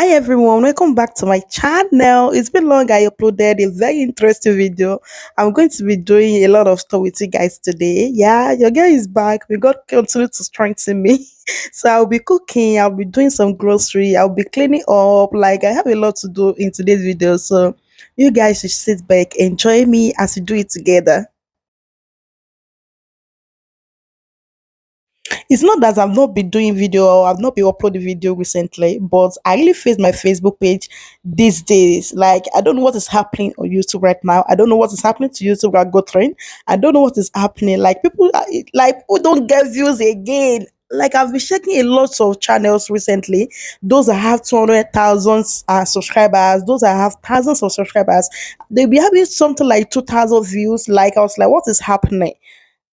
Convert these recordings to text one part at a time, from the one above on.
Hi everyone, welcome back to my channel. It's been long I uploaded a very interesting video. I'm going to be doing a lot of stuff with you guys today. Yeah, your girl is back. We got continue to strengthen me. So I'll be cooking, I'll be doing some grocery, I'll be cleaning up. Like I have a lot to do in today's video. So you guys should sit back, enjoy me as we do it together. It's not that I've not been doing video or I've not been uploading video recently, but I really face my Facebook page these days. Like I don't know what is happening on YouTube right now. I don't know what is happening to YouTube at Gotrain. I don't know what is happening. Like people don't get views again. Like I've been checking a lot of channels recently. Those that have 200,000 subscribers, those that have thousands of subscribers, they'll be having something like 2,000 views. Like I was like, what is happening?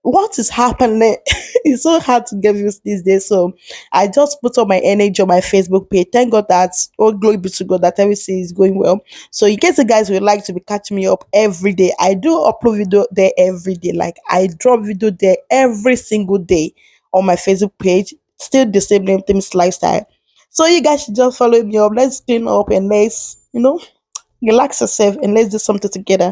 What is happening? It's so hard to get views these days. So I just put all my energy on my Facebook page. Thank God that all glory be to God that everything is going well. So in case you guys would like to be catching me up every day, I do upload video there every day. Like I drop video there every single day on my Facebook page. Still the same name, Tim's Lifestyle. So you guys should just follow me up. Let's clean up and let's relax yourself and let's do something together.